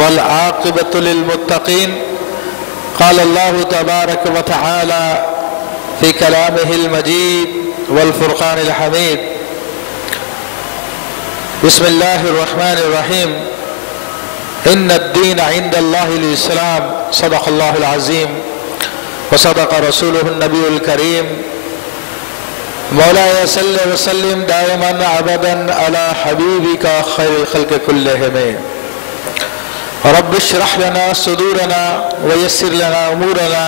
والعاقبة للمتقين. قال الله تبارك وتعالى في كلامه المجيد والفرقان الحميد: بسم الله الرحمن الرحيم. إن الدين عند الله الإسلام. صدق الله العظيم وصدق رسوله النبي الكريم. مولاي صل وسلم دائما أبدا على حبيبك خير الخلق كلهم. رب اشرح لنا صدورنا ويسر لنا أمورنا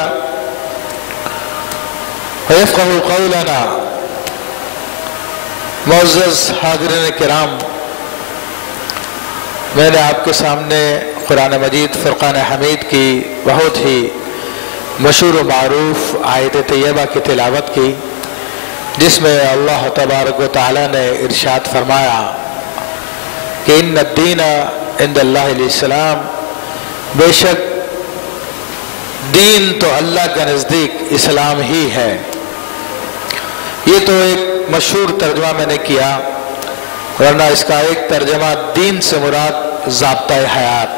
ويفقه قولنا. معزز حاضرین کرام، میں نے آپ کے سامنے قرآن مجید فرقان حمید کی بہت ہی مشہور و معروف آیت طیبہ کی تلاوت کی، جس میں اللہ تبارک و تعالی نے ارشاد فرمایا کہ ان الدین عند اللہ الاسلام، بے شک دین تو اللہ کے نزدیک اسلام ہی ہے۔ یہ تو ایک مشہور ترجمہ میں نے کیا، ورنہ اس کا ایک ترجمہ دین سے مراد ضابطہ حیات،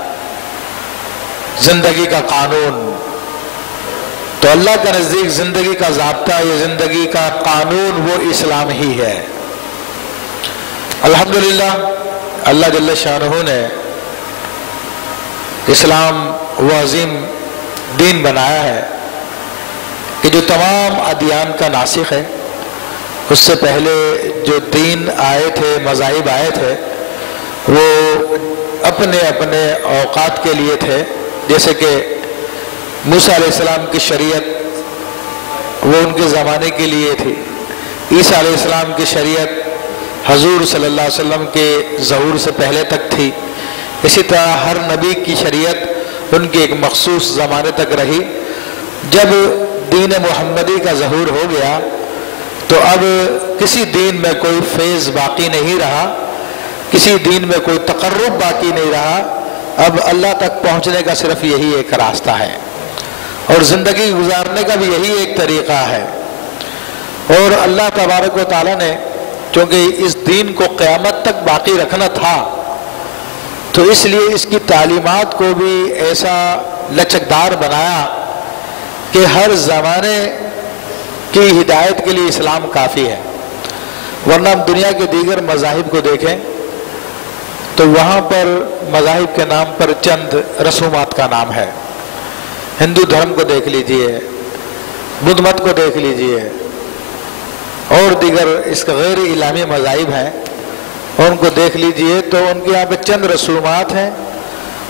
زندگی کا قانون۔ تو اللہ کے نزدیک زندگی کا ضابطہ، یہ زندگی کا قانون، وہ اسلام ہی ہے۔ الحمدللہ اللہ جل شانہ نے اسلام وہ عظیم دین بنایا ہے کہ جو تمام ادیان کا ناسخ ہے۔ اس سے پہلے جو دین آئے تھے، مذاہب آئے تھے، وہ اپنے اپنے اوقات کے لیے تھے۔ جیسے کہ موسیٰ علیہ السلام کی شریعت وہ ان کے زمانے کے لیے تھی، عیسیٰ علیہ السلام کی شریعت حضور صلی اللہ علیہ وسلم کے ظہور سے پہلے تک تھی۔ اسی طرح ہر نبی کی شریعت ان کی ایک مخصوص زمانے تک رہی۔ جب دین محمدی کا ظہور ہو گیا تو اب کسی دین میں کوئی فیض باقی نہیں رہا، کسی دین میں کوئی تقرب باقی نہیں رہا۔ اب اللہ تک پہنچنے کا صرف یہی ایک راستہ ہے، اور زندگی گزارنے کا بھی یہی ایک طریقہ ہے۔ اور اللہ تبارک و تعالیٰ نے چونکہ اس دین کو قیامت تک باقی رکھنا تھا، تو اس لیے اس کی تعلیمات کو بھی ایسا لچکدار بنایا کہ ہر زمانے کی ہدایت کے لیے اسلام کافی ہے۔ ورنہ ہم دنیا کے دیگر مذاہب کو دیکھیں تو وہاں پر مذاہب کے نام پر چند رسومات کا نام ہے۔ ہندو دھرم کو دیکھ لیجئے، بدھ مت کو دیکھ لیجئے، اور دیگر اس غیر اسلامی مذاہب ہیں، ان کو دیکھ لیجئے تو ان کے یہاں پہ چند رسومات ہیں۔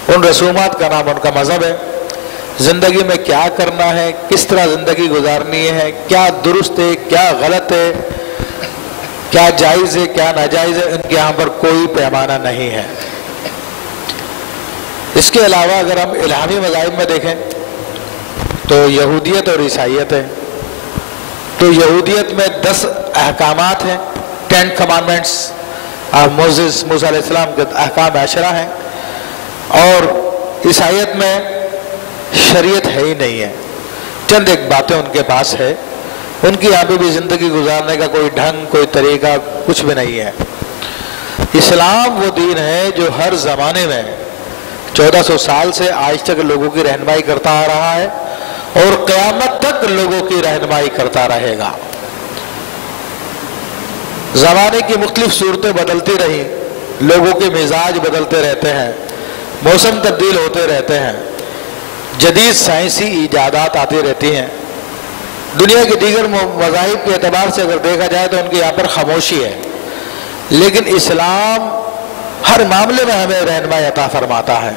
ان رسومات کا نام ان کا مذہب ہے۔ زندگی میں کیا کرنا ہے، کس طرح زندگی گزارنی ہے، کیا درست ہے، کیا غلط ہے، کیا جائز ہے، کیا ناجائز ہے، ان کے یہاں پر کوئی پیمانہ نہیں ہے۔ اس کے علاوہ اگر ہم الہامی مذاہب میں دیکھیں تو یہودیت اور عیسائیت ہے۔ تو یہودیت میں 10 احکامات ہیں، 10 کمانڈمنٹس، موسیٰ علیہ السلام کے احکام عشرہ ہیں، اور عیسائیت میں شریعت ہے ہی نہیں ہے، چند ایک باتیں ان کے پاس ہے۔ ان کی یہاں پہ بھی زندگی گزارنے کا کوئی ڈھنگ، کوئی طریقہ کچھ بھی نہیں ہے۔ اسلام وہ دین ہے جو ہر زمانے میں 1400 سال سے آج تک لوگوں کی رہنمائی کرتا آ رہا ہے، اور قیامت تک لوگوں کی رہنمائی کرتا رہے گا۔ زمانے کی مختلف صورتیں بدلتی رہی، لوگوں کے مزاج بدلتے رہتے ہیں، موسم تبدیل ہوتے رہتے ہیں، جدید سائنسی ایجادات آتی رہتی ہیں۔ دنیا کے دیگر مذاہب کے اعتبار سے اگر دیکھا جائے تو ان کی یہاں پر خاموشی ہے، لیکن اسلام ہر معاملے میں ہمیں رہنمائی عطا فرماتا ہے۔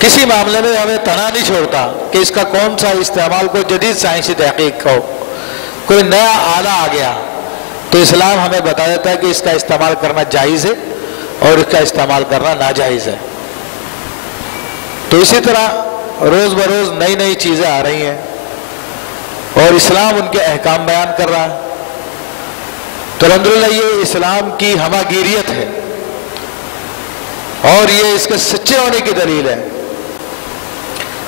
کسی معاملے میں ہمیں تنہا نہیں چھوڑتا کہ اس کا کون سا استعمال، کوئی جدید سائنسی تحقیق ہو، کوئی نیا آلہ آ گیا تو اسلام ہمیں بتا دیتا ہے کہ اس کا استعمال کرنا جائز ہے اور اس کا استعمال کرنا ناجائز ہے۔ تو اسی طرح روز بروز نئی نئی چیزیں آ رہی ہیں اور اسلام ان کے احکام بیان کر رہا ہے۔ تو الحمدللہ یہ اسلام کی ہمہ گیریت ہے، اور یہ اس کے سچے ہونے کی دلیل ہے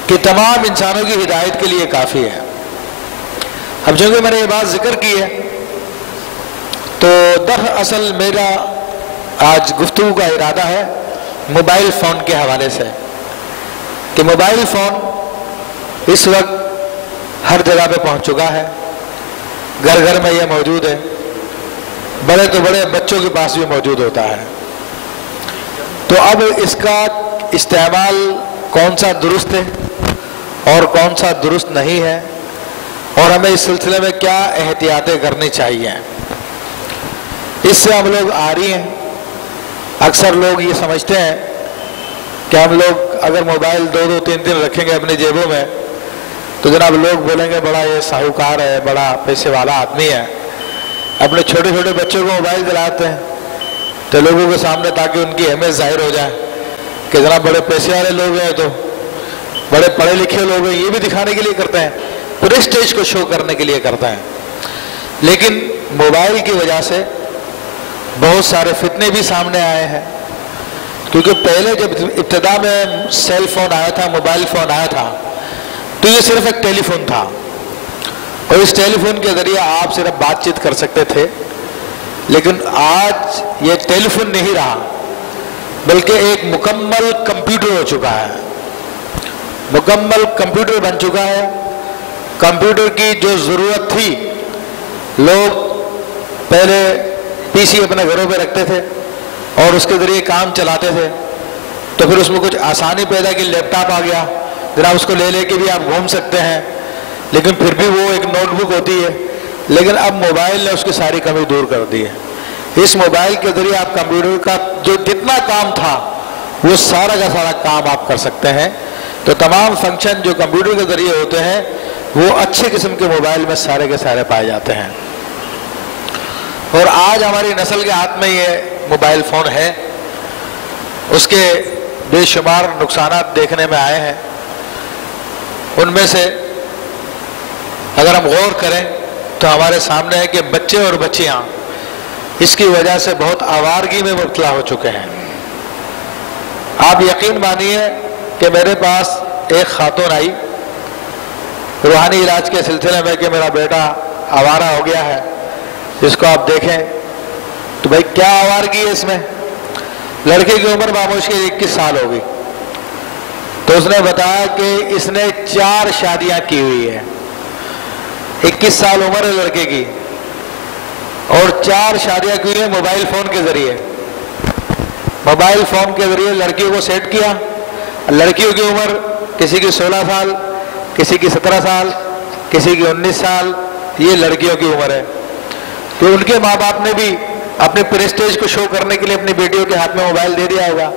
کہ تمام انسانوں کی ہدایت کے لیے کافی ہے۔ اب چونکہ میں نے یہ بات ذکر کی ہے تو دراصل میرا آج گفتگو کا ارادہ ہے موبائل فون کے حوالے سے کہ موبائل فون اس وقت ہر جگہ پہ پہنچ چکا ہے، گھر گھر میں یہ موجود ہے، بڑے تو بڑے بچوں کے پاس بھی موجود ہوتا ہے۔ تو اب اس کا استعمال کون سا درست ہے اور کون سا درست نہیں ہے، اور ہمیں اس سلسلے میں کیا احتیاطیں کرنی چاہیے، اس سے ہم لوگ عاری ہیں۔ اکثر لوگ یہ سمجھتے ہیں کہ ہم لوگ اگر موبائل 2-2 3 رکھیں گے اپنی جیبوں میں تو جناب لوگ بولیں گے بڑا یہ ساہوکار ہے، بڑا پیسے والا آدمی ہے۔ اپنے چھوٹے چھوٹے بچوں کو موبائل دلاتے ہیں تو لوگوں کے سامنے تاکہ ان کی اہمیت ظاہر ہو جائے کہ جناب بڑے پیسے والے لوگ ہیں، تو بڑے پڑھے لکھے لوگ ہیں، یہ بھی دکھانے کے لیے کرتے ہیں، پریسٹیج کو شو کرنے کے لیے کرتے ہیں۔ لیکن موبائل کی وجہ سے بہت سارے فتنے بھی سامنے آئے ہیں، کیونکہ پہلے جب ابتدا میں سیل فون آیا تھا، موبائل فون آیا تھا، تو یہ صرف ایک ٹیلی فون تھا، اور اس ٹیلی فون کے ذریعے آپ صرف بات چیت کر سکتے تھے۔ لیکن آج یہ ٹیلی فون نہیں رہا، بلکہ ایک مکمل کمپیوٹر ہو چکا ہے، مکمل کمپیوٹر بن چکا ہے۔ کمپیوٹر کی جو ضرورت تھی، لوگ پہلے پی سی اپنے گھروں پہ رکھتے تھے اور اس کے ذریعے کام چلاتے تھے، تو پھر اس میں کچھ آسانی پیدا کی، لیپ ٹاپ آ گیا، جناب اس کو لے لے کے بھی آپ گھوم سکتے ہیں، لیکن پھر بھی وہ ایک نوٹ بک ہوتی ہے۔ لیکن اب موبائل نے اس کی ساری کمی دور کر دی ہے۔ اس موبائل کے ذریعے آپ کمپیوٹر کا جو جتنا کام تھا وہ سارا کا سارا کام آپ کر سکتے ہیں۔ تو تمام فنکشن جو کمپیوٹر کے ذریعے ہوتے ہیں وہ اچھے قسم کے موبائل میں سارے کے سارے پائے جاتے ہیں، اور آج ہماری نسل کے ہاتھ میں یہ موبائل فون ہے۔ اس کے بے شمار نقصانات دیکھنے میں آئے ہیں، ان میں سے اگر ہم غور کریں تو ہمارے سامنے ہے کہ بچے اور بچیاں اس کی وجہ سے بہت آوارگی میں مبتلا ہو چکے ہیں۔ آپ یقین مانیے کہ میرے پاس ایک خاتون آئی روحانی علاج کے سلسلے میں کہ میرا بیٹا آوارہ ہو گیا ہے، جس کو آپ دیکھیں تو بھائی کیا آوارگی ہے اس میں۔ لڑکے کی عمر باموش کے 21 سال ہوگی، تو اس نے بتایا کہ اس نے 4 شادیاں کی ہوئی ہیں۔ 21 سال عمر ہے لڑکے کی اور 4 شادیاں کی ہیں موبائل فون کے ذریعے۔ موبائل فون کے ذریعے لڑکیوں کو سیٹ کیا۔ لڑکیوں کی عمر کسی کی 16 سال، کسی کی 17 سال، کسی کی 19 سال، یہ لڑکیوں کی عمر ہے۔ تو ان کے ماں باپ نے بھی اپنے پریسٹیج کو شو کرنے کے لیے اپنی بیٹیوں کے ہاتھ میں موبائل دے دیا ہوگا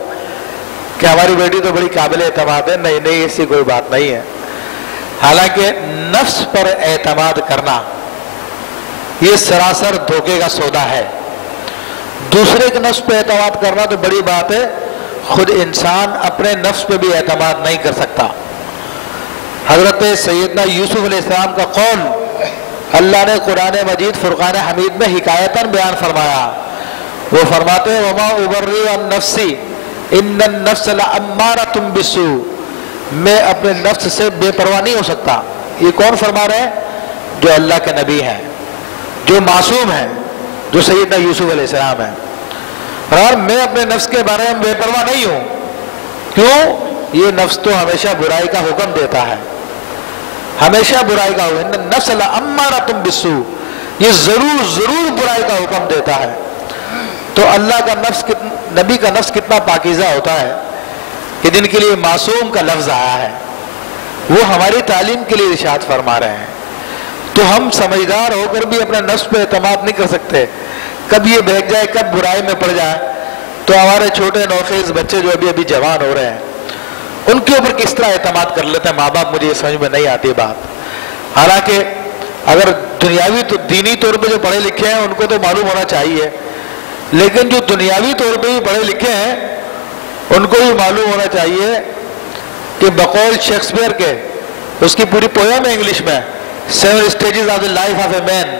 کہ ہماری بیٹی تو بڑی قابل اعتماد ہے۔ نہیں نہیں، ایسی کوئی بات نہیں ہے۔ حالانکہ نفس پر اعتماد کرنا یہ سراسر دھوکے کا سودا ہے۔ دوسرے کے نفس پہ اعتماد کرنا تو بڑی بات ہے، خود انسان اپنے نفس پہ بھی اعتماد نہیں کر سکتا۔ حضرت سیدنا یوسف علیہ السلام کا قول اللہ نے قرآن مجید فرقان حمید میں حکایتاً بیان فرمایا۔ وہ فرماتے ہیں وما ابرئ عن نفسی ان النفس لامارۃ بالسوء، میں اپنے نفس سے بے پرواہ نہیں ہو سکتا۔ یہ کون فرما رہے ہیں؟ جو اللہ کے نبی ہیں، جو معصوم ہیں، جو سیدنا یوسف علیہ السلام ہیں۔ اور میں اپنے نفس کے بارے میں بے پرواہ نہیں ہوں۔ کیوں؟ یہ نفس تو ہمیشہ برائی کا حکم دیتا ہے، ہمیشہ برائی کا حکم، ان النفس لامارۃ بالسوء، یہ ضرور ضرور برائی کا حکم دیتا ہے۔ تو اللہ کا نفس، نبی کا نفس کتنا پاکیزہ ہوتا ہے کہ جن کے لیے معصوم کا لفظ آیا ہے، وہ ہماری تعلیم کے لیے ارشاد فرما رہے ہیں۔ تو ہم سمجھدار ہو کر بھی اپنے نفس پہ اعتماد نہیں کر سکتے، کب یہ بہک جائے، کب برائی میں پڑ جائے۔ تو ہمارے چھوٹے نوخیز بچے جو ابھی ابھی جوان ہو رہے ہیں، ان کے اوپر کس طرح اعتماد کر لیتے ہیں ماں باپ، مجھے یہ سمجھ میں نہیں آتی بات۔ حالانکہ اگر دنیاوی تو دینی طور پہ جو پڑھے لکھے ہیں ان کو تو معلوم ہونا چاہیے، لیکن جو دنیاوی طور پہ بھی پڑھے لکھے ہیں ان کو بھی معلوم ہونا چاہیے کہ بقول شیکسپیئر کے، اس کی پوری پویم ہے انگلش میں، 7 stages of the life of a man,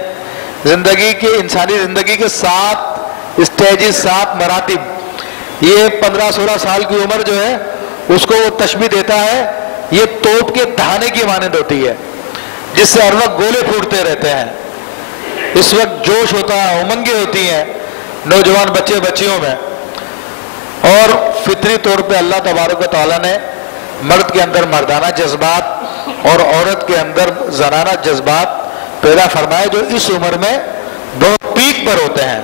زندگی کے، انسانی زندگی کے 7 اسٹیجز، 7 مراتب۔ یہ 15-16 سال کی عمر جو ہے اس کو وہ تشبیہ دیتا ہے، یہ توپ کے دہانے کی مانند ہوتی ہے جس سے ہر وقت گولے پھوٹتے رہتے ہیں۔ اس وقت جوش ہوتا ہے، امنگیں ہوتی ہیں نوجوان بچے بچیوں میں، اور فطری طور پہ اللہ تبارک و تعالیٰ نے مرد کے اندر مردانہ جذبات اور عورت کے اندر زنانہ جذبات پیدا فرمائے جو اس عمر میں بہت پیک پر ہوتے ہیں.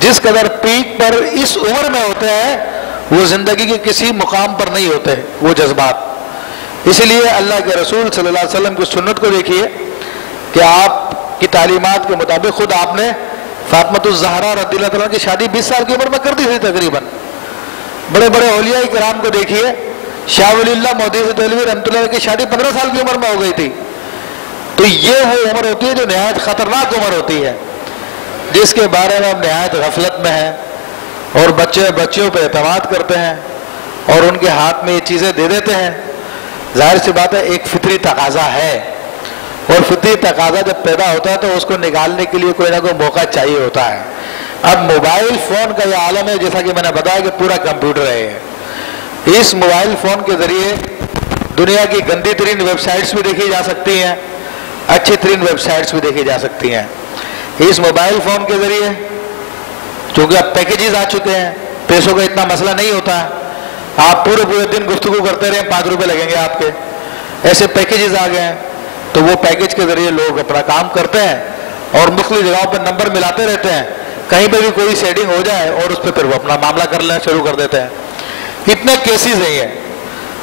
جس قدر پیک پر اس عمر میں ہوتے ہیں وہ زندگی کے کسی مقام پر نہیں ہوتے وہ جذبات. اسی لیے اللہ کے رسول صلی اللہ علیہ وسلم کی سنت کو دیکھیے کہ آپ کی تعلیمات کے مطابق خود آپ نے فاطمۃ الزہرا رضی اللہ تعالیٰ کی شادی 20 سال کی عمر میں کر دی تھی تقریباً. بڑے بڑے اولیاء کرام کو دیکھیے, شاہ ولی اللہ مودودی دہلوی رحمۃ اللہ کی شادی 15 سال کی عمر میں ہو گئی تھی. تو یہ وہ عمر ہوتی ہے جو نہایت خطرناک عمر ہوتی ہے, جس کے بارے میں ہم نہایت غفلت میں ہیں اور بچیوں پہ اعتماد کرتے ہیں اور ان کے ہاتھ میں یہ چیزیں دے دیتے ہیں. ظاہر سی بات ہے ایک فطری تقاضا ہے, اور فطری تقاضا جب پیدا ہوتا ہے تو اس کو نکالنے کے لیے کوئی نہ کوئی موقع چاہیے ہوتا ہے. اب موبائل فون کا یہ عالم ہے, جیسا کہ میں نے بتایا کہ پورا کمپیوٹر ہے. اس موبائل فون کے ذریعے دنیا کی گندی ترین ویب سائٹس بھی دیکھی جا سکتی ہیں, اچھی ترین ویب سائٹس بھی دیکھی جا سکتی ہیں. اس موبائل فون کے ذریعے چونکہ اب پیکیجز آ چکے ہیں, پیسوں کا اتنا مسئلہ نہیں ہوتا ہے, آپ پورے دن گفتگو کرتے رہیں 5 روپے لگیں گے آپ کے, ایسے پیکیجز آ گئے ہیں. تو وہ پیکیج کے ذریعے لوگ اپنا کام کرتے ہیں اور مختلف جگہوں پہ نمبر ملاتے رہتے ہیں, کہیں پہ بھی کوئی سیٹنگ ہو جائے اور اس پہ پھر وہ اپنا معاملہ کر لینا شروع کر دیتے ہیں. اتنے کیسز ہیں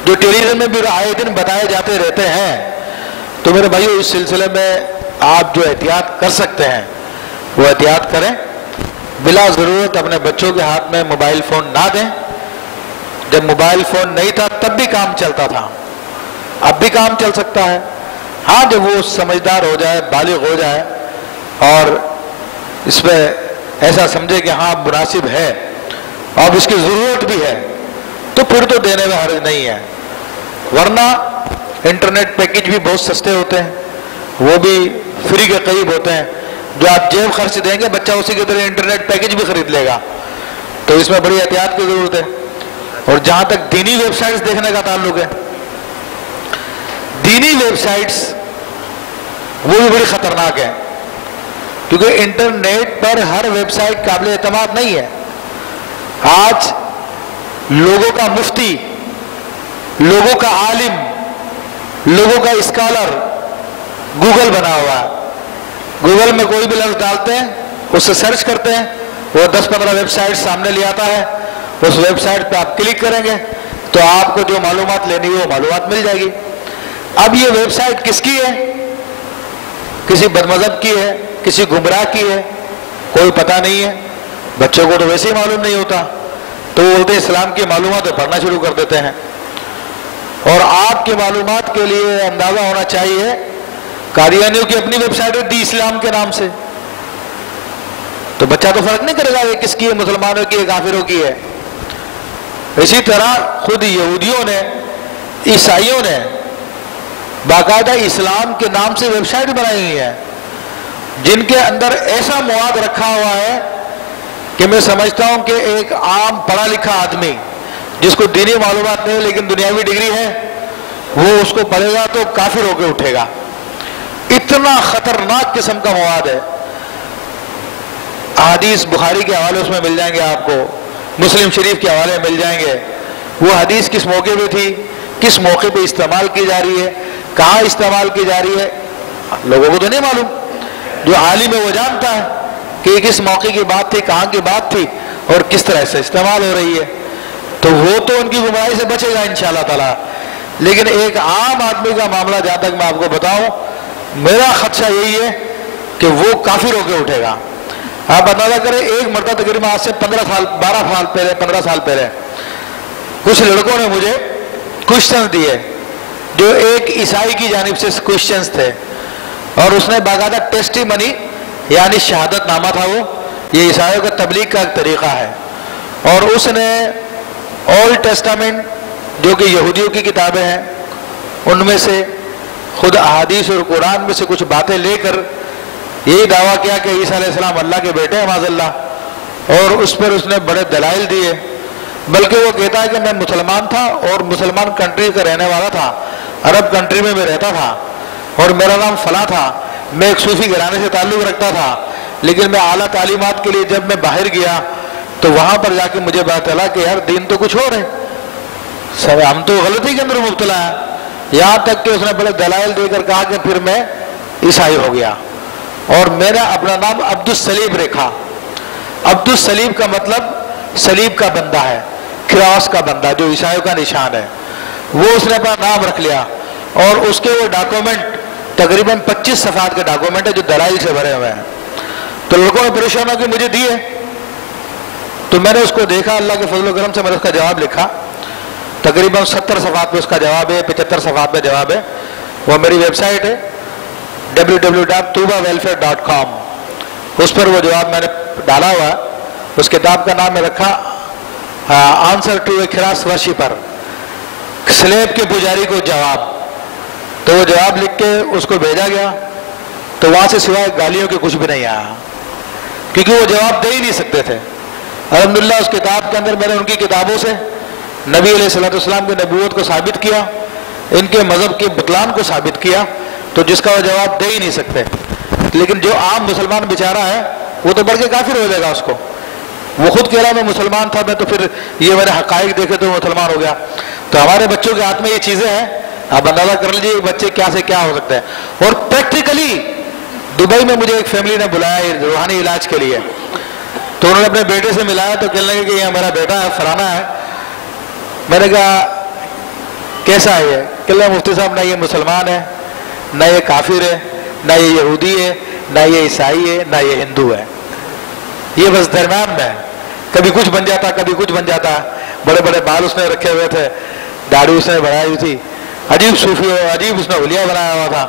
جو ٹیلیویژن میں بھی آئے دن بتائے جاتے رہتے ہیں. تو میرے بھائیو اس سلسلے میں آپ جو احتیاط کر سکتے ہیں وہ احتیاط کریں. بلا ضرورت اپنے بچوں کے ہاتھ میں موبائل فون نہ دیں. جب موبائل فون نہیں تھا تب بھی کام چلتا تھا, اب بھی کام چل سکتا ہے. ہاں جب وہ سمجھدار ہو جائے, بالغ ہو جائے اور اس پہ ایسا سمجھے کہ ہاں مناسب ہے اور اس کی ضرورت بھی ہے تو پھر تو دینے میں حرج نہیں ہے. ورنہ انٹرنیٹ پیکیج بھی بہت سستے ہوتے ہیں, وہ بھی فری کے قریب ہوتے ہیں. جو آپ جیب خرچ دیں گے بچہ اسی کے طرح انٹرنیٹ پیکیج بھی خرید لے گا. تو اس میں بڑی احتیاط کی ضرورت ہے. اور جہاں تک دینی ویب سائٹس دیکھنے کا تعلق ہے, دینی ویب سائٹس وہ بھی بڑی خطرناک ہے, کیونکہ انٹرنیٹ پر ہر ویب سائٹ قابل اعتماد نہیں ہے. آج لوگوں کا مفتی, لوگوں کا عالم, لوگوں کا اسکالر گوگل بنا ہوا ہے. گوگل میں کوئی بھی لفظ ڈالتے ہیں, اس سے سرچ کرتے ہیں, وہ 10-15 ویب سائٹ سامنے لے آتا ہے. اس ویب سائٹ پہ آپ کلک کریں گے تو آپ کو جو معلومات لینی ہے وہ معلومات مل جائے گی. اب یہ ویب سائٹ کس کی ہے؟ کسی بدمذہب کی ہے, کسی گمراہ کی ہے, کوئی پتہ نہیں ہے. بچوں کو تو ویسے ہی معلوم نہیں ہوتا, تو وہ بولتے اسلام کی معلومات پڑھنا شروع کر دیتے ہیں. اور آپ کی معلومات کے لیے اندازہ ہونا چاہیے, قادیانیوں کی اپنی ویب سائٹ ہے دی اسلام کے نام سے. تو بچہ تو فرق نہیں کرے گا یہ کس کی ہے, مسلمانوں کی ہے, کافروں کی ہے. اسی طرح خود یہودیوں نے, عیسائیوں نے باقاعدہ اسلام کے نام سے ویب سائٹ بنائی ہوئی ہے, جن کے اندر ایسا مواد رکھا ہوا ہے کہ میں سمجھتا ہوں کہ ایک عام پڑھا لکھا آدمی جس کو دینی معلومات نہیں لیکن دنیاوی ڈگری ہے, وہ اس کو پڑھے گا تو کافر ہو کے اٹھے گا. اتنا خطرناک قسم کا مواد ہے. احادیث بخاری کے حوالے اس میں مل جائیں گے, آپ کو مسلم شریف کے حوالے مل جائیں گے. وہ حدیث کس موقع پہ تھی, کس موقع پہ استعمال کی جا رہی ہے, کہاں استعمال کی جا رہی ہے, لوگوں کو تو نہیں معلوم. جو عالم ہے وہ جانتا ہے کہ یہ کس موقع کی بات تھی, کہاں کی بات تھی اور کس طرح سے استعمال ہو رہی ہے. تو وہ تو ان کی گمراہی سے بچے گا انشاءاللہ تعالی. لیکن ایک عام آدمی کا معاملہ جہاں تک میں آپ کو بتاؤں, میرا خدشہ یہی ہے کہ وہ کافر ہو کے اٹھے گا. آپ اندازہ کریں, ایک مرتبہ تقریباً آج سے 15 سال پہلے کچھ لڑکوں نے مجھے کوشچنز دیے جو ایک عیسائی کی جانب سے کوشچنز تھے, اور اس نے باقاعدہ ٹیسٹی منی یعنی شہادت نامہ تھا. وہ یہ عیسائیوں کا تبلیغ کا ایک طریقہ ہے, اور اس نے اولڈ ٹیسٹامنٹ جو کہ یہودیوں کی کتابیں ہیں ان میں سے خود احادیث اور قرآن میں سے کچھ باتیں لے کر یہی دعویٰ کیا کہ عیسیٰ علیہ السلام اللہ کے بیٹے ہیں معاذ اللہ, اور اس پر اس نے بڑے دلائل دیے. بلکہ وہ کہتا ہے کہ میں مسلمان تھا اور مسلمان کنٹری کا رہنے والا تھا, عرب کنٹری میں رہتا تھا اور میرا نام فلاں تھا, میں ایک صوفی گھرانے سے تعلق رکھتا تھا, لیکن میں اعلیٰ تعلیمات کے لیے جب میں باہر گیا تو وہاں پر جا کے مجھے پتا چلا کہ یار دین تو کچھ اور ہے، سب ہم تو غلطی کے اندر مبتلا ہیں. یہاں تک کہ اس نے بڑے دلائل دے کر کہا کہ پھر میں عیسائی ہو گیا اور میں نے اپنا نام عبدالصلیب رکھا. عبدالصلیب کا مطلب صلیب کا بندہ ہے، کراس کا بندہ، جو عیسائیوں کا نشان ہے. وہ اس نے اپنا نام رکھ لیا اور اس کے وہ ڈاکومنٹ تقریباً 25 صفحات کے ڈاکومنٹ ہے جو دلائل سے بھرے ہوئے ہیں. تو لڑکوں نے پریشان ہو کے مجھے دیے، تو میں نے اس کو دیکھا، اللہ کے فضل و کرم سے میں نے اس کا جواب لکھا. تقریباً 70 صفحات پہ اس کا جواب ہے، 75 صفحات پہ جواب ہے. وہ میری ویب سائٹ ہے www.toobawelfare.com، اس پر وہ جواب میں نے ڈالا ہوا ہے. اس کتاب کا نام میں رکھا answer to a cross worshipper, سلیب کے پجاری کو جواب. تو وہ جواب لکھ کے اس کو بھیجا گیا، تو وہاں سے سوائے گالیوں کے کچھ بھی نہیں آیا، کیونکہ وہ جواب دے ہی نہیں سکتے تھے. الحمدللہ اس کتاب کے اندر میں نے ان کی کتابوں سے نبی علیہ الصلوۃ والسلام کی نبوت کو ثابت کیا، ان کے مذہب کے بطلان کو ثابت کیا، تو جس کا وہ جواب دے ہی نہیں سکتے. لیکن جو عام مسلمان بیچارہ ہے وہ تو بڑھ کے کافر ہو جائے گا. اس کو وہ خود کہہ رہا میں مسلمان تھا، میں تو پھر یہ میں نے حقائق دیکھے تو مسلمان ہو گیا. تو ہمارے بچوں کے ہاتھ میں یہ چیزیں ہیں، آپ اندازہ کر لیجیے بچے کیا سے کیا ہو سکتے ہیں. اور پریکٹیکلی دبئی میں مجھے ایک فیملی نے بلایا روحانی علاج کے لیے، تو انہوں نے اپنے بیٹے سے ملایا تو کہنے لگے کہ یہ میرا بیٹا ہے فلانا ہے. میں نے کہا کیسا ہے یہ؟ کہنے لگا مفتی صاحب نہ یہ مسلمان ہے، نہ یہ کافر ہے، نہ یہ یہودی ہے، نہ یہ عیسائی ہے، نہ یہ ہندو ہے، یہ بس درمیان میں ہے. کبھی کچھ بن جاتا کبھی کچھ بن جاتا. بڑے بڑے بال اس نے رکھے ہوئے تھے، داڑھی اس نے بڑھائی ہوئی تھی، عجیب صوفی عجیب اس نے حلیہ بنایا ہوا تھا.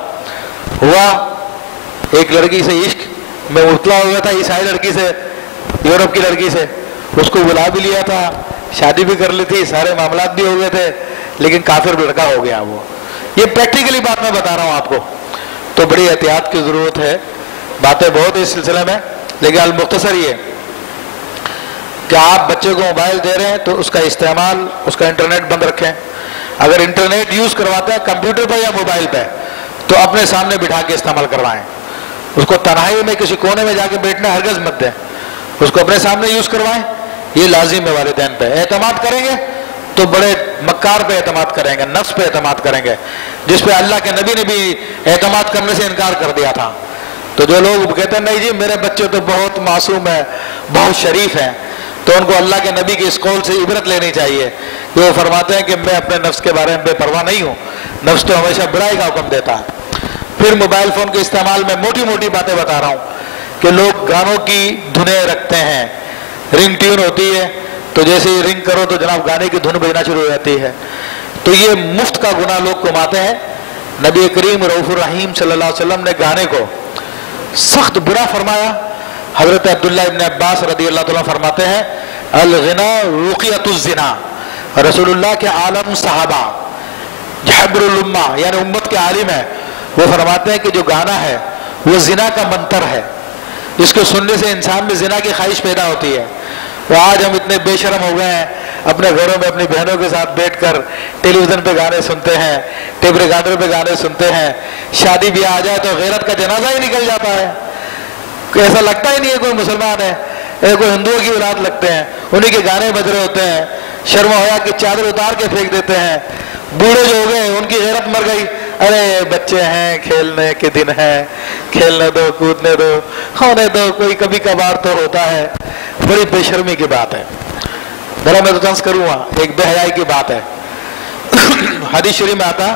ہوا ایک لڑکی سے عشق میں مبتلا ہوا تھا، عیسائی لڑکی سے، یورپ کی لڑکی سے. اس کو بلا بھی لیا تھا، شادی بھی کر لی تھی، سارے معاملات بھی ہو گئے تھے، لیکن کافر لڑکا ہو گیا وہ. یہ پریکٹیکلی بات میں بتا رہا ہوں آپ کو. تو بڑی احتیاط کی ضرورت ہے. باتیں بہت اس سلسلے میں، لیکن المختصر یہ کہ آپ بچے کو موبائل دے رہے ہیں تو اس کا استعمال، اس کا انٹرنیٹ بند رکھیں. اگر انٹرنیٹ یوز کرواتے ہیں کمپیوٹر پہ یا موبائل پہ تو اپنے سامنے بٹھا کے استعمال کروائیں. اس کو تنہائی میں کسی کونے میں جا کے بیٹھنا ہرگز مت دیں، اس کو اپنے سامنے یوز کروائیں. یہ لازم ہے والدین پہ. اعتماد کریں گے تو بڑے مکار پہ اعتماد کریں گے، نفس پہ اعتماد کریں گے، جس پہ اللہ کے نبی نے بھی اعتماد کرنے سے انکار کر دیا تھا. تو جو لوگ کہتے ہیں نہیں جی میرے بچے تو بہت معصوم ہیں، بہت شریف ہیں، تو ان کو اللہ کے نبی کے اس قول سے عبرت لینی چاہیے کہ وہ فرماتے ہیں کہ میں اپنے نفس کے بارے میں بے پرواہ نہیں ہوں، نفس تو ہمیشہ برائی کا حکم دیتا ہے. پھر موبائل فون کے استعمال میں موٹی موٹی باتیں بتا رہا ہوں کہ لوگ گانوں کی دھنیں رکھتے ہیں، رنگ ٹیون ہوتی ہے تو جیسے ہی رنگ کرو تو جناب گانے کی دھن بجنا شروع ہو جاتی ہے. تو یہ مفت کا گناہ لوگ کماتے ہیں. نبی کریم رؤوف الرحیم صلی اللہ علیہ وسلم نے گانے کو سخت برا فرمایا. حضرت عبداللہ ابن عباس رضی اللہ تعالیٰ فرماتے ہیں الغنا رقیۃ الزنا. رسول اللہ کے عالم صحابہ جبر الامہ یعنی امت کے عالم ہیں، وہ فرماتے ہیں کہ جو گانا ہے وہ زنا کا منتر ہے، اس کو سننے سے انسان میں زنا کی خواہش پیدا ہوتی ہے. وہ آج ہم اتنے بے شرم ہو گئے ہیں، اپنے گھروں میں اپنی بہنوں کے ساتھ بیٹھ کر ٹیلی ویژن پہ گانے سنتے ہیں، ٹیپ ریکارڈر پہ گانے سنتے ہیں. شادی بیاہ آ جائے تو غیرت کا جنازہ ہی نکل جاتا ہے، ایسا لگتا ہی نہیں ہے کوئی مسلمان ہے، کوئی ہندوؤں کی اولاد لگتے ہیں، انہی کے گانے بج رہے ہوتے ہیں. شرم و حیا کی چادر اتار کے پھینک دیتے ہیں. بوڑھے جو ہو گئے ان کی غیرت مر گئی، ارے بچے ہیں، کھیلنے کے دن ہیں، کھیلنے دو، کودنے دو، ہونے دو، کوئی کبھی کبھار تو ہوتا ہے. بڑی بے شرمی کی بات ہے. ذرا میں تو طنز کروں گا، ایک بے حیائی کی بات ہے. حدیث شریف میں آتا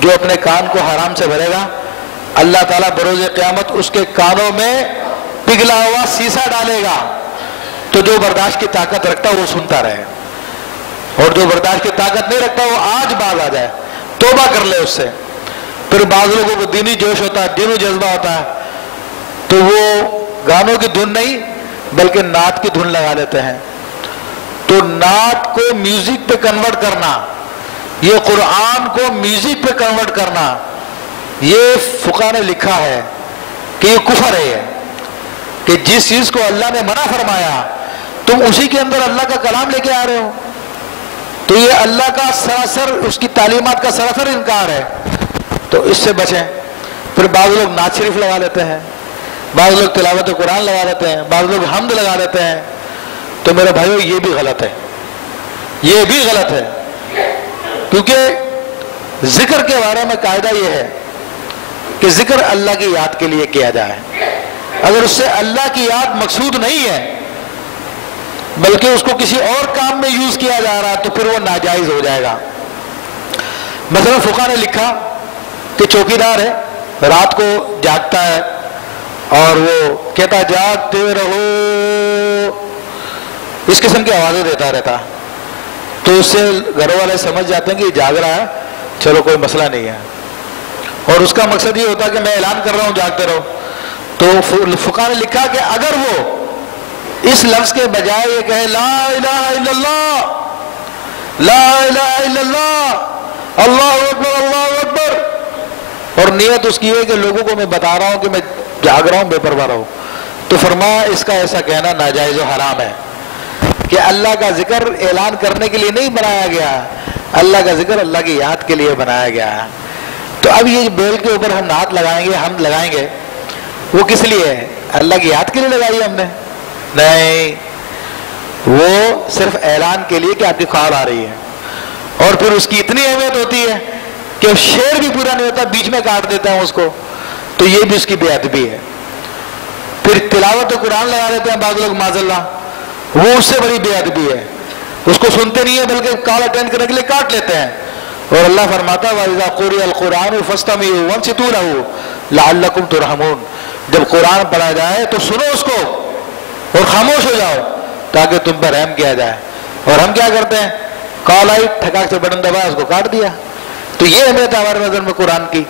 جو اپنے کان کو حرام سے بھرے گا اللہ تعالیٰ بروز قیامت اس کے کانوں میں پگھلا ہوا سیسا ڈالے گا. تو جو برداشت کی طاقت رکھتا وہ سنتا رہے، اور جو برداشت کی طاقت نہیں رکھتا وہ آج باز آ جائے، توبہ کر لے اس سے. پھر بعض لوگوں کو دینی جوش ہوتا ہے، دینی جذبہ ہوتا ہے، تو وہ گانوں کی دھن نہیں بلکہ نعت کی دھن لگا لیتے ہیں. تو نعت کو میوزک پہ کنورٹ کرنا، یہ قرآن کو میوزک پہ کنورٹ کرنا، یہ فقہ نے لکھا ہے کہ یہ کفر ہے. کہ جس چیز کو اللہ نے منع فرمایا تم اسی کے اندر اللہ کا کلام لے کے آ رہے ہو، تو یہ اللہ کا سراسر اس کی تعلیمات کا سراسر انکار ہے. تو اس سے بچیں. پھر بعض لوگ نعت شریف لگا لیتے ہیں، بعض لوگ تلاوت قرآن لگا لیتے ہیں، بعض لوگ حمد لگا لیتے ہیں. تو میرے بھائیو یہ بھی غلط ہے، یہ بھی غلط ہے، کیونکہ ذکر کے بارے میں قاعدہ یہ ہے کہ ذکر اللہ کی یاد کے لیے کیا جائے. اگر اس سے اللہ کی یاد مقصود نہیں ہے بلکہ اس کو کسی اور کام میں یوز کیا جا رہا ہے تو پھر وہ ناجائز ہو جائے گا. مثلا فقہ نے لکھا کہ چوکیدار ہے، رات کو جاگتا ہے اور وہ کہتا جاگتے رہو، اس قسم کی آوازیں دیتا رہتا، تو اس سے گھر والے سمجھ جاتے ہیں کہ یہ جاگ رہا ہے، چلو کوئی مسئلہ نہیں ہے، اور اس کا مقصد یہ ہوتا ہے کہ میں اعلان کر رہا ہوں جاگتے رہو. تو فقہ نے لکھا کہ اگر وہ اس لفظ کے بجائے یہ کہے لا الہ الا اللہ، لا الہ الا اللہ، اللہ اکبر اللہ اکبر، اور نیت اس کی ہے کہ لوگوں کو میں بتا رہا ہوں کہ میں جاگ رہا ہوں، بے پرواہ رہو، تو فرمایا اس کا ایسا کہنا ناجائز و حرام ہے. کہ اللہ کا ذکر اعلان کرنے کے لیے نہیں بنایا گیا، اللہ کا ذکر اللہ کی یاد کے لیے بنایا گیا ہے. تو اب یہ بیل کے اوپر ہم ہاتھ لگائیں گے، ہم لگائیں گے، وہ کس لیے ہے؟ اللہ کی یاد کے لیے لگائی ہم نے؟ نہیں، وہ صرف اعلان کے لیے کہ آپ کی کال آ رہی ہے. اور پھر اس کی اتنی اہمیت ہوتی ہے کہ شعر بھی پورا نہیں ہوتا، بیچ میں کاٹ دیتا ہے اس کو، تو یہ بھی اس کی بے ادبی ہے. پھر تلاوت قرآن لگا دیتے ہیں بعض لوگ معاذ اللہ، وہ اس سے بڑی بے ادبی ہے، اس کو سنتے نہیں ہیں بلکہ کال اٹینڈ کرنے کے لیے کاٹ لیتے ہیں. اور اللہ فرماتا ہے وَإِذَا قُرِئَ الْقُرْآنُ فَاسْتَمِعُوا وَانصِتُوا لَهُ لَعَلَّكُمْ تُرْحَمُونَ. جب قرآن پڑھا جائے تو سنو اس کو اور خاموش ہو جاؤ تاکہ تم پر رحم کیا جائے. اور ہم کیا کرتے ہیں؟ کال آئی، ٹھکاک سے بٹن دبایا، اس کو کاٹ دیا. تو یہ اہمیت ہے ہمارے نظر میں قرآن کی.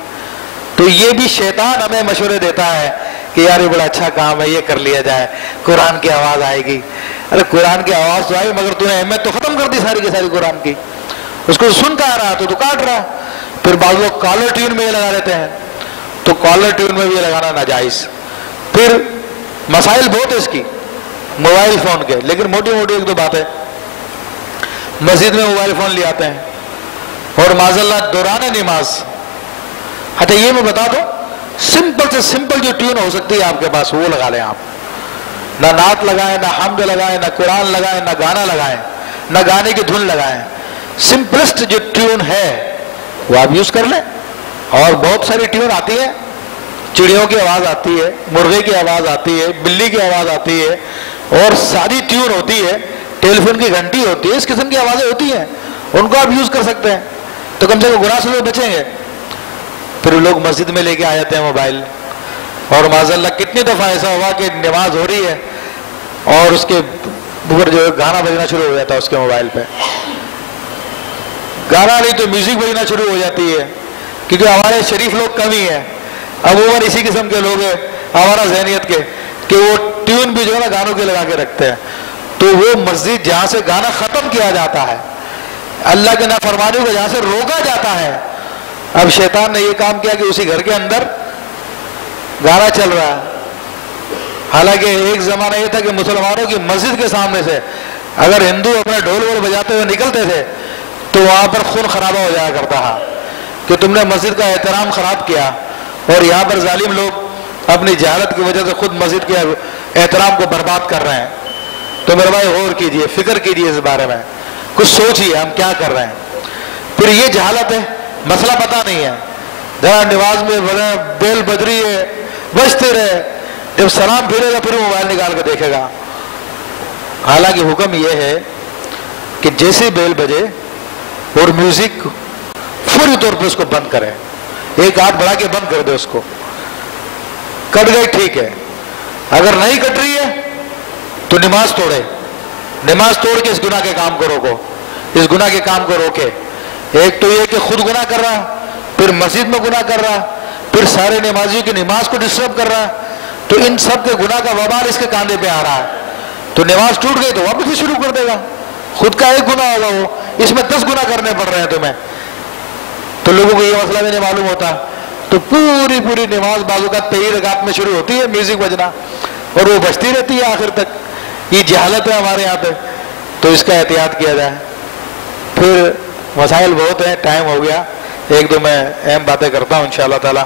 تو یہ بھی شیطان ہمیں مشورے دیتا ہے کہ یار یہ بڑا اچھا کام ہے، یہ کر لیا جائے، قرآن کی آواز آئے گی. ارے قرآن کی آواز تو آئی مگر تو نے اہمیت تو ختم کر دی ساری کی ساری قرآن کی. اس کو سن کہا رہا تو کاٹ رہا. پھر بعض لوگ کالر ٹیون میں یہ لگا دیتے ہیں، تو کالر ٹیون میں بھی یہ لگانا ناجائز. پھر مسائل بہت ہے اس کی موبائل فون کے، لیکن موٹی موٹی ایک دو بات ہے. مسجد میں موبائل فون لے آتے ہیں اور معاذ اللہ دوران نماز، اچھا یہ میں بتا دوں، سمپل سے سمپل جو ٹیون ہو سکتی ہے آپ کے پاس وہ لگا لیں آپ. نہ نعت لگائیں، نہ حمد لگائیں، نہ قرآن لگائیں، نہ گانا لگائیں، نہ گانے کی دھن لگائیں. سمپلسٹ جو ٹیون ہے وہ آپ یوز کر لیں. اور بہت ساری ٹیون آتی ہے، چڑیوں کی آواز آتی ہے، مرغے کی آواز آتی ہے، بلی کی آواز آتی ہے، اور ساری ٹیون ہوتی ہے، ٹیلی فون کی گھنٹی ہوتی ہے، اس قسم کی آوازیں ہوتی ہیں، ان کو آپ یوز کر سکتے ہیں. تو کم سے کم گناہ سے لوگ بچیں گے. پھر لوگ مسجد میں لے کے آ جاتے ہیں موبائل، اور معاذ اللہ کتنی دفعہ ایسا ہوا کہ نماز ہو رہی ہے اور اس کے اوپر جو گانا بجنا شروع ہو جاتا ہے، اس کے موبائل پہ گانا نہیں تو میوزک بجنا شروع ہو جاتی ہے. کیونکہ ہمارے شریف لوگ کم ہی ہیں، عموماً اسی قسم کے لوگ ہیں ہمارا ذہنیت کے، کہ وہ ٹیون بھی جو ہے نا گانوں کے لگا کے رکھتے ہیں. تو وہ مسجد جہاں سے گانا ختم کیا جاتا ہے، اللہ کے نافرمانیوں کو جہاں سے روکا جاتا ہے، اب شیطان نے یہ کام کیا کہ اسی گھر کے اندر گانا چل رہا ہے. حالانکہ ایک زمانہ یہ تھا کہ مسلمانوں کی مسجد کے سامنے سے اگر ہندو اپنا ڈھول وول بجاتے ہوئے نکلتے تھے تو وہاں پر خون خرابہ ہو جایا کرتا تھا کہ تم نے مسجد کا احترام خراب کیا. اور یہاں پر ظالم لوگ اپنی جہالت کی وجہ سے خود مسجد کے احترام کو برباد کر رہے ہیں. تو میرے بھائی غور کیجئے، فکر کیجئے اس بارے میں، کچھ سوچئے ہم کیا کر رہے ہیں. پھر یہ جہالت ہے، مسئلہ پتہ نہیں ہے. ذرا نماز میں بیل بج رہی ہے، بجتے رہے، جب سلام پھیرے گا پھر موبائل نکال کے دیکھے گا. حالانکہ حکم یہ ہے کہ جیسے بیل بجے اور میوزک فوری طور پہ اس کو بند کرے، ایک ہاتھ بڑھا کے بند کر دے اس کو. کٹ گئی ٹھیک ہے، اگر نہیں کٹ رہی ہے تو نماز توڑے، نماز توڑ کے اس گناہ کے کام کو روکو، اس گناہ کے کام کو روکے. ایک تو یہ کہ خود گناہ کر رہا، پھر مسجد میں گناہ کر رہا، پھر سارے نمازیوں کی نماز کو ڈسٹرب کر رہا. تو ان سب کے گناہ کا وبال اس کے کاندھے پہ آ رہا ہے. تو نماز ٹوٹ گئی تو واپس ہی شروع کر دے گا. خود کا ایک گناہ ہوگا، وہ اس میں 10 گناہ کرنے پڑ رہے ہیں تمہیں. تو لوگوں کو یہ مسئلہ بھی نہیں معلوم ہوتا. تو پوری نماز بعض اوقات پہلی رکعت میں شروع ہوتی ہے میوزک بجنا اور وہ بجتی رہتی ہے آخر تک. یہ جہالت ہے ہمارے یہاں پہ، تو اس کا احتیاط کیا جائے. پھر مسائل بہت ہیں، ٹائم ہو گیا. ایک دو میں اہم باتیں کرتا ہوں انشاءاللہ تعالی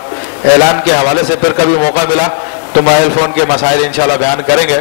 اعلان کے حوالے سے، پھر کبھی موقع ملا تو موبائل فون کے مسائل انشاءاللہ بیان کریں گے.